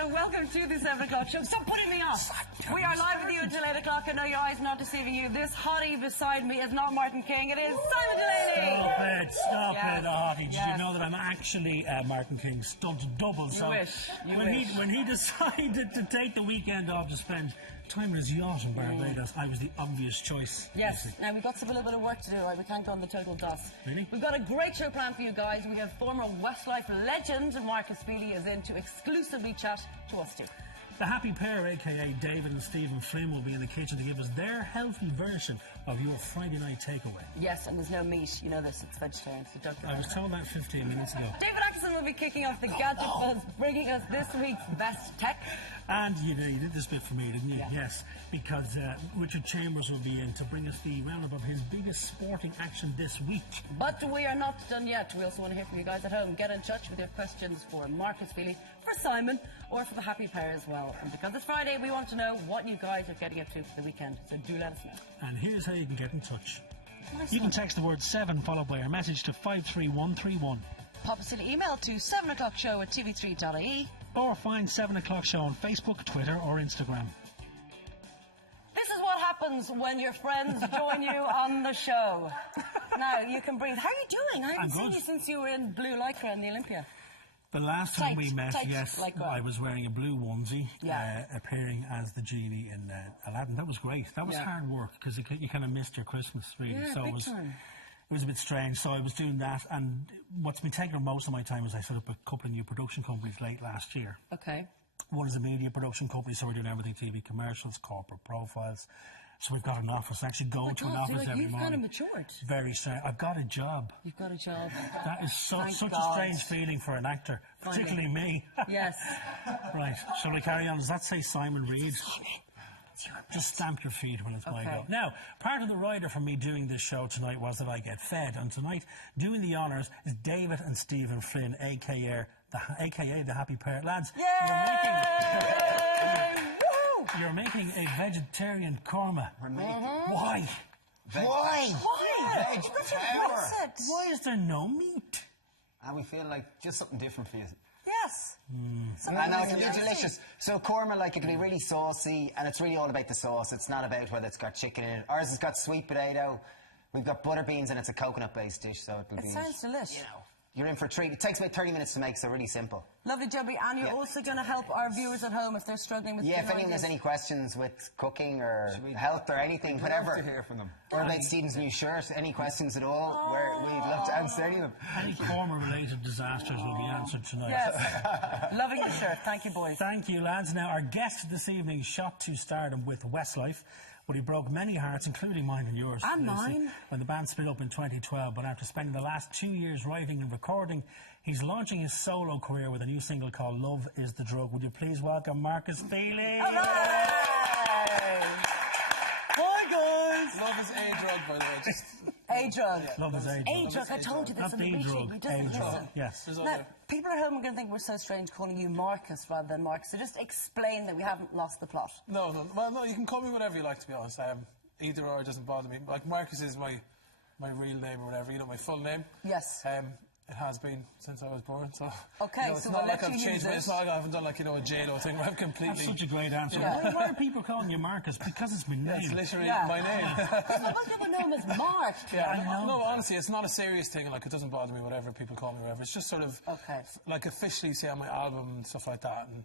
and welcome to the 7 o'clock show. Stop putting me off. We are live with you until 8 o'clock. I know your eyes are not deceiving you. This hottie beside me is not Martin King, it is Simon Delaney. Stop it, hottie. Did you know that I'm actually Martin King stunt double? You so wish. When he decided to take the weekend off to spend time in his yacht in Barbados, I was the obvious choice. Yes. Now we've got a little bit of work to do, right? We can't go on the total dust. Really? We've got a great show planned for you guys. We have former Westlife legend Markus Feehily is in to exclusively chat to us too. The happy pair, aka David and Stephen Flynn, will be in the kitchen to give us their healthy version of your Friday night takeaway. Yes, and there's no meat. You know this, it's vegetarian, so don't I was told that 15 minutes ago. David Atkinson will be kicking off the Gadget Buzz, bringing us this week's best tech. And you did this bit for me, didn't you? Yeah. Yes, because Richard Chambers will be in to bring us the roundup of his biggest sporting action this week. But we are not done yet. We also want to hear from you guys at home. Get in touch with your questions for Markus Feehily, for Simon, or for the happy pair as well. And because it's Friday, we want to know what you guys are getting up to for the weekend. So do let us know. And here's how you can get in touch. Nice You one. can text the word 7 followed by your message to 53131. Pop us an email to 7o'clockshow@tv3.ie. Or find 7 O'Clock Show on Facebook, Twitter or Instagram. This is what happens when your friends join you on the show. Now, you can breathe. How are you doing? I haven't I'm seen good. you since you were in blue lycra in the Olympia. The last time we met, tight, yes, like that. I was wearing a blue onesie, Yeah. appearing as the genie in Aladdin. That was great. That was Yeah. hard work because you kind of missed your Christmas, really. Yeah, so big it was, time. it was a bit strange. So I was doing that, and what's been taking up most of my time is I set up a couple of new production companies late last year. Okay. One is a media production company, so we're doing everything: TV commercials, corporate profiles. So we've got an office. I actually go to an office every you've morning. kind of matured. Very strange. I've got a job. You've got a job. That is Thank such God. a strange feeling for an actor, Finally. particularly me. Yes. Right, shall we carry on? Does that say Simon Reid? Just stamp your feet when it's my Okay. go. Now, part of the rider for me doing this show tonight was that I get fed, and tonight, doing the honours is David and Stephen Flynn, aka the happy pair. Lads, you're making a vegetarian korma. Why? Why? Why is there no meat? And we feel like just something different for you. Yes. I know, it can be delicious. So korma, like, it can be really saucy, and it's really all about the sauce. It's not about whether it's got chicken in it. Ours has got sweet potato, we've got butter beans, and it's a coconut-based dish, so it'll It be... sounds delicious. You know, you're in for a treat. It takes about 30 minutes to make, so really simple. Lovely, Joby. And you're Yeah. also going to help our viewers at home if they're struggling with Yeah, if new anyone has ideas. any questions with cooking or health or anything, whatever. to hear from them. Or about Stephen's new shirt, any questions at all, we'd love to answer any of them. Any korma-related disasters will be answered tonight. Yes. Loving the shirt. Thank you, boys. Thank you, lads. Now, our guest this evening shot to stardom with Westlife, but he broke many hearts, including mine and yours. And Lucy, mine. when the band split up in 2012, but after spending the last 2 years writing and recording, he's launching his solo career with a new single called Love Is the Drug. Would you please welcome Markus Feehily? Hi, guys. Love is a drug, by the way. Just, A drug. Love is a A drug. drug. I told you this Not in the the meeting. drug, We didn't a drug. listen. Yes. there's Now, other... people at home are going to think we're so strange calling you Marcus rather than Mark. So just explain that we haven't lost the plot. No. Well, no, you can call me whatever you like, to be honest. Either or doesn't bother me. Like, Marcus is my real name or whatever, you know, my full name. Yes. It has been since I was born, so... Okay, you know, it's so not we'll like let I've you changed use it. It's it. not like I haven't done, like, you know, a J-Lo thing where I'm completely... That's such a great answer. Yeah. Why are people calling you Marcus? Because it's my name. It's literally Yeah. my name. Most people know him as Mark. Yeah, no, honestly, it's not a serious thing. Like, it doesn't bother me, whatever people call me, whatever. It's just sort of, Okay. like, officially say on my album and stuff like that, and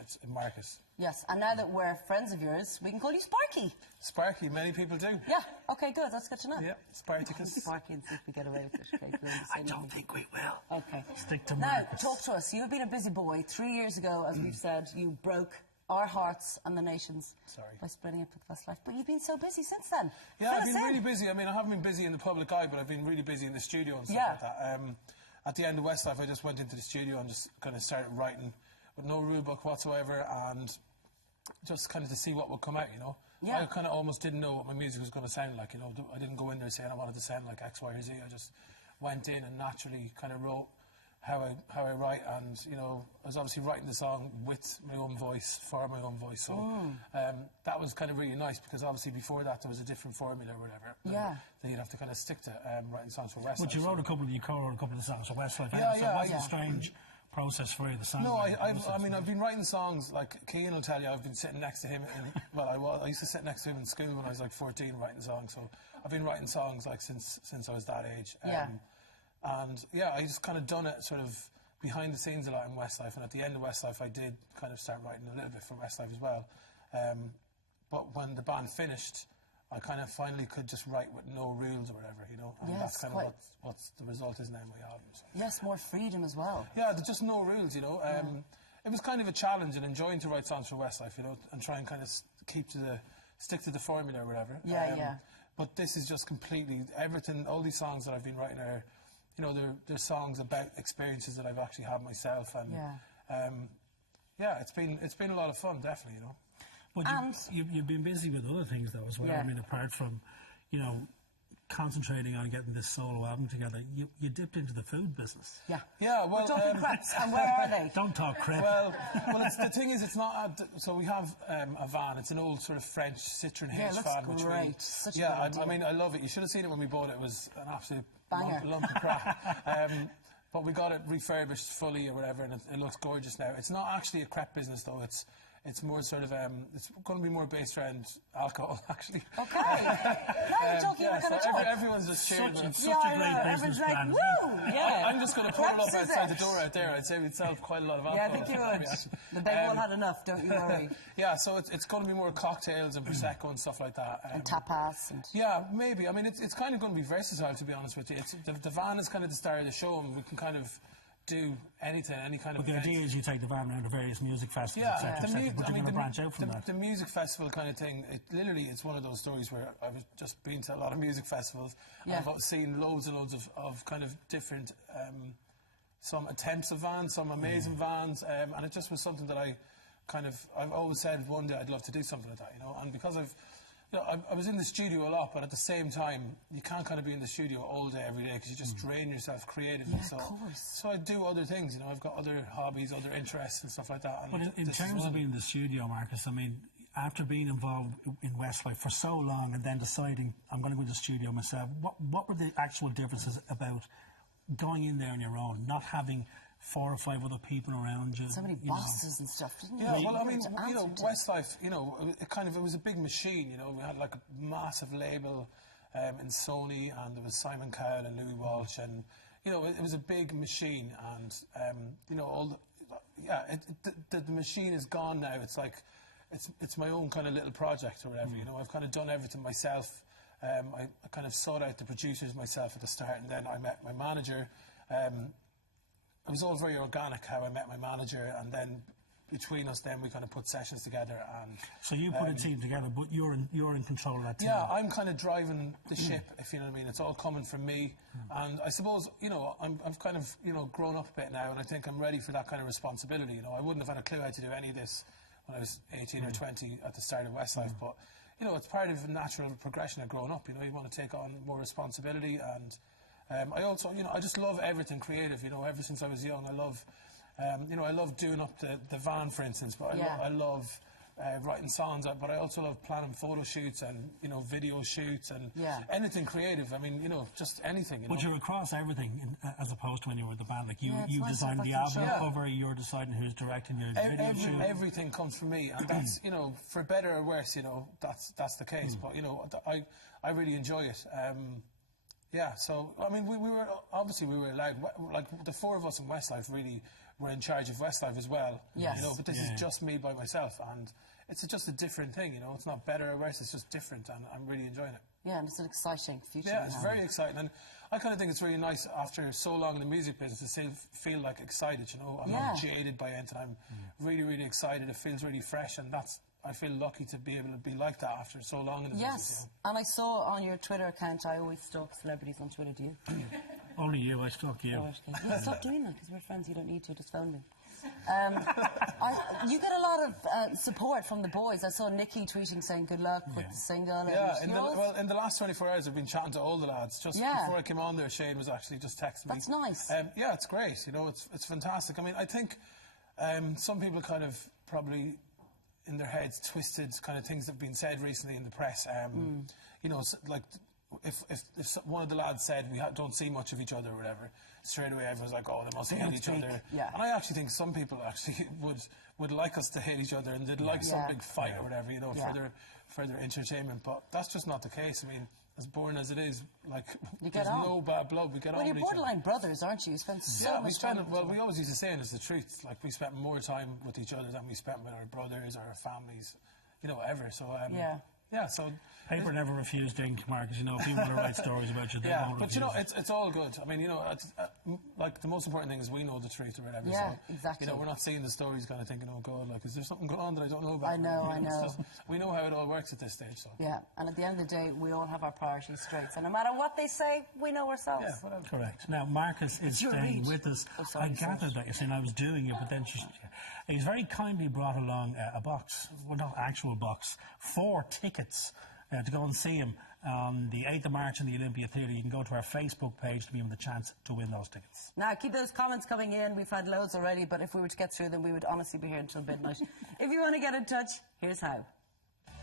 it's Marcus. Yes, and now that we're friends of yours, we can call you Sparky. Sparky, many people do. Yeah, okay, good. That's good to know. Yeah, Spartacus. Sparky and see if we get away with it. Okay, we're in the I same don't name. think we will. Okay. Stick to Now, Marcus. talk to us. You've been a busy boy. 3 years ago, as we've said, you broke our hearts and the nation's Sorry. by splitting up with Westlife. But you've been so busy since then. Yeah, Fill I've us been in. really busy. I mean, I haven't been busy in the public eye, but I've been really busy in the studio and stuff Yeah. like that. At the end of Westlife, I just went into the studio and just kind of started writing with no rule book whatsoever, and just kind of to see what would come out, you know. Yeah. I kind of almost didn't know what my music was going to sound like, you know. I didn't go in there saying I wanted to sound like X, Y, or Z. I just went in and naturally kind of wrote how I write, and, you know, I was obviously writing the song with my own voice, for my own voice, so that was kind of really nice, because obviously before that there was a different formula or whatever. Yeah. Then you'd have to kind of stick to writing songs for Westlife. But you co-wrote a couple of the songs for Westlife. Yeah, so yeah, it wasn't yeah. strange process for you, the song? No, I mean, I've been writing songs, like Cian will tell you, I've been sitting next to him, I used to sit next to him in school when I was like 14 writing songs, so I've been writing songs like since I was that age. And yeah, I just kind of done it sort of behind the scenes a lot in Westlife, and at the end of Westlife I did kind of start writing a little bit for Westlife as well. But when the band finished, I kind of finally could just write with no rules or whatever, you know, and that's kind of what's the result is now in my album. So. Yes, more freedom as well. Yeah, there's just no rules, you know. It was kind of a challenge and enjoying to write songs for Westlife, you know, and try and kind of stick to the formula or whatever. But this is just completely everything. All these songs that I've been writing are, you know, they're songs about experiences that I've actually had myself, and it's been a lot of fun, definitely, you know. But you've been busy with other things though as well. I mean, apart from, you know, concentrating on getting this solo album together, you dipped into the food business. Yeah, well, we're talking crepes, and where are they? Don't talk crepe. Well, the thing is, it's not. So we have a van. It's an old sort of French Citroen H van. Looks great. Such a good I mean, I love it. You should have seen it when we bought it. It was an absolute banger. lump of crap. But we got it refurbished fully or whatever, and it looks gorgeous now. It's not actually a crepe business though. It's more sort of, it's going to be more based around alcohol, actually. Okay. Now you're talking about kind of talk. Everyone's just cheering. Such a great business plan. Woo! Yeah. I'm just going to pull it up outside the door out there. I'd say we'd sell quite a lot of alcohol. Yeah, I think you would. The big one had enough, don't you worry. Yeah, so it's going to be more cocktails and Prosecco and stuff like that. And tapas. And yeah, maybe. I mean, it's kind of going to be versatile, to be honest with you. The van is kind of the star of the show, and we can kind of do anything, any kind of. But the idea is you take the van around to various music festivals, etc. But you're going to branch out from that. The music festival kind of thing, it's one of those stories where I've just been to a lot of music festivals. And I've seen loads and loads of kind of different, some attempts of vans, some amazing vans, and it just was something that I've always said one day I'd love to do something like that, you know. And because I was in the studio a lot, but at the same time, you can't kind of be in the studio all day, every day, because you just drain yourself creatively. Yeah, of course. So I do other things, you know. I've got other hobbies, other interests and stuff like that. And but in terms of being in the studio, Marcus, I mean, after being involved in Westlife for so long and then deciding I'm going to go into the studio myself, what were the actual differences about going in there on your own, not having 4 or 5 other people around you? So many bosses and stuff, didn't you? Yeah, well, I mean, you know, Westlife, you know, it was a big machine, you know. We had like a massive label in Sony, and there was Simon Cowell and Louis Walsh, and, you know, it was a big machine, and, you know, the machine is gone now. It's like, it's my own kind of little project or whatever, you know. I've kind of done everything myself. I kind of sought out the producers myself at the start, and then I met my manager. It was all very organic how I met my manager, and then between us, then we kind of put sessions together. And so you put a team together, but you're in control of that team. Yeah, I'm kind of driving the ship, if you know what I mean. It's all coming from me, and I suppose, you know, I've kind of, you know, grown up a bit now, and I think I'm ready for that kind of responsibility. You know, I wouldn't have had a clue how to do any of this when I was 18 or 20 at the start of Westlife, but you know, it's part of the natural progression of growing up. You know, you want to take on more responsibility, and I also, you know, I just love everything creative, you know. Ever since I was young, I love, you know, I love doing up the van, for instance, but I love writing songs, but I also love planning photo shoots and, you know, video shoots and anything creative. I mean, you know, just anything, you know. But you're across everything as opposed to when you were with the band. Like you designed the album cover, you're deciding who's directing your video shoot. Everything comes from me, and that's, you know, for better or worse, you know, that's the case. But, you know, I really enjoy it. Yeah, so, I mean, we were allowed, like, the 4 of us in Westlife really were in charge of Westlife as well. Yes. You know, but this is just me by myself, and it's just a different thing, you know. It's not better or worse, it's just different, and I'm really enjoying it. Yeah, and it's an exciting future. Yeah, it's very exciting, and I kind of think it's really nice after so long in the music business to still feel like excited, you know. I'm not jaded by it, and I'm really, really excited. It feels really fresh, and I feel lucky to be able to be like that after so long in the business. Yes, and I saw on your Twitter account, I always stalk celebrities on Twitter, do you? Only you, I stalk you. Oh, okay. Yeah, stop doing that, because we're friends, you don't need to, just phone me. You get a lot of support from the boys. I saw Nikki tweeting saying good luck with the single. Yeah, in the last 24 hours I've been chatting to all the lads. Just before I came on there, Shane was actually just texting me. That's nice. Yeah, it's great, you know, it's fantastic. I mean, I think some people kind of probably in their heads twisted kind of things that have been said recently in the press. You know, like if one of the lads said we don't see much of each other or whatever, straight away everyone's like, oh, they must hate each other. Yeah. And I actually think some people actually would like us to hate each other, and they'd like some big fight or whatever, you know, for their entertainment. But that's just not the case. I mean, as boring as it is, like, there's no bad blood. We get on Well, you're with each other. borderline brothers, aren't you? You spend so much time with each other. We always used to say, and it's the truth, like, we spent more time with each other than we spent with our brothers or our families, you know, ever. So, so... Paper never refused ink, Marcus. You know, people want to write stories about you. They Yeah, won't but refuse you know, it. it's all good. I mean, you know, like the most important thing is we know the truth or whatever. Yeah, so, exactly. You know, we're not seeing the stories kind of thinking, oh God, like, is there something going on that I don't know about? I know, I It's know. just, we know how it all works at this stage. So. Yeah, and at the end of the day, we all have our priorities straight. So no matter what they say, we know ourselves. Yeah, whatever. Correct. Now, Marcus is your staying reach. with us. Oh, sorry, I gathered that you're saying I was doing it, but then he's very kindly brought along a box, well, not actual box, 4 tickets to go and see him on the 8th of March in the Olympia Theatre. You can go to our Facebook page to be given the chance to win those tickets. Now, keep those comments coming in. We've had loads already, but if we were to get through them, we would honestly be here until midnight. If you want to get in touch, here's how.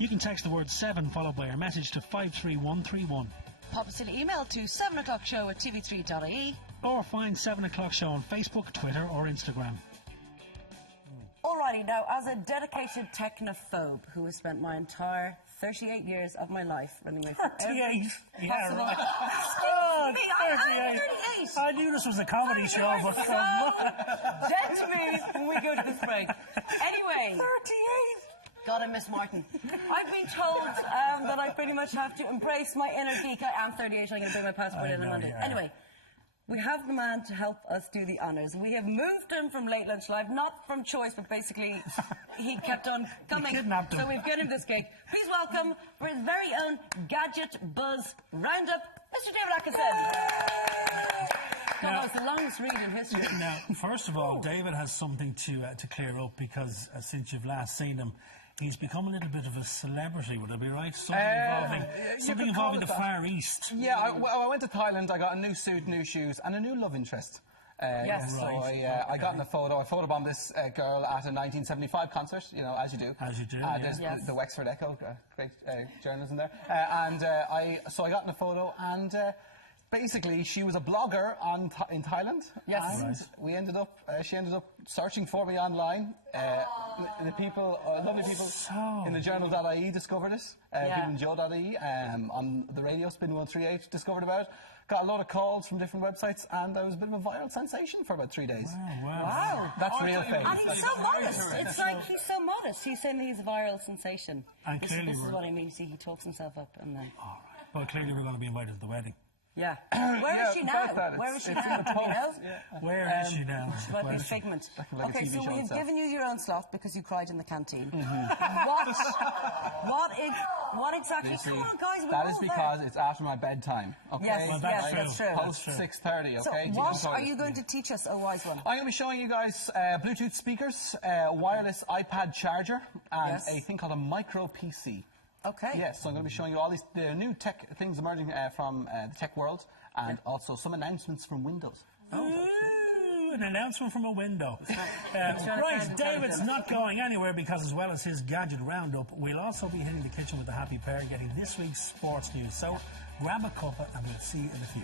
You can text the word 7 followed by your message to 53131. Pop us an email to 7o'clockshow@tv3.ie. Or find 7 O'Clock Show on Facebook, Twitter or Instagram. Alrighty, now, as a dedicated technophobe who has spent my entire 38 years of my life running away from 38? Yeah, possible- right. Excuse me, I'm 38. 38. I knew this was a comedy show, but So dead to me when we go to this break. Anyway. 38? God, I miss Martin. I've been told that I pretty much have to embrace my inner geek. I am 38, I'm going to bring my passport I in on know, Monday. yeah. Anyway, we have the man to help us do the honours. We have moved him from Late Lunch Live, not from choice, but basically he kept on coming. kidnapped him. So we've given him this gig. Please welcome, for his very own Gadget Buzz Roundup, Mr. David Atkinson. God, it's the longest read in history. Now, first of all, David has something to clear up because since you've last seen him, he's become a little bit of a celebrity, would I be right? Something involving the Far East. Yeah, I went to Thailand, I got a new suit, new shoes, and a new love interest. Yes. So Right. I got in a photo. I photobombed this girl at a 1975 concert, you know, as you do. As you do, There's Yes. the Wexford Echo, great journalism there. So I got in a photo, and basically she was a blogger in Thailand. Yes. And Right. we ended up, she ended up searching for me online. The people, lovely people in the journal.ie discovered it. People in joe.ie, on the radio, Spin 138, discovered about it. Got a lot of calls from different websites, and I was a bit of a viral sensation for about 3 days. Wow. That's real fame. And he's so modest. It's like he's so modest. He's saying he's a viral sensation. And This clearly is we're- what I mean. See, he talks himself up and then... All right. Well, clearly we're going to be invited to the wedding. Yeah. Where is she now? about that. Where is she It's now? in the You know? post. Where is she now? She might be a figment. like a Okay, TV so show we've itself. given you your own slot because you cried in the canteen. Mm-hmm. What exactly? Come on, guys. We're That all is there. because it's after my bedtime. Okay? Yes, Well, yes, that's that's true. true. Post 6:30. So Okay. what are you going to teach us, oh wise one? I'm going to be showing you guys Bluetooth speakers, wireless iPad charger, and Yes. a thing called a micro PC. Okay. Yes, so I'm going to be showing you all these the new tech things emerging from the tech world, and also some announcements from Windows. Ooh, an announcement from a window. Jonathan Right, David's Jonathan. not going anywhere because as well as his gadget roundup, we'll also be hitting the kitchen with the happy pair getting this week's sports news. So grab a cuppa and we'll see you in a few.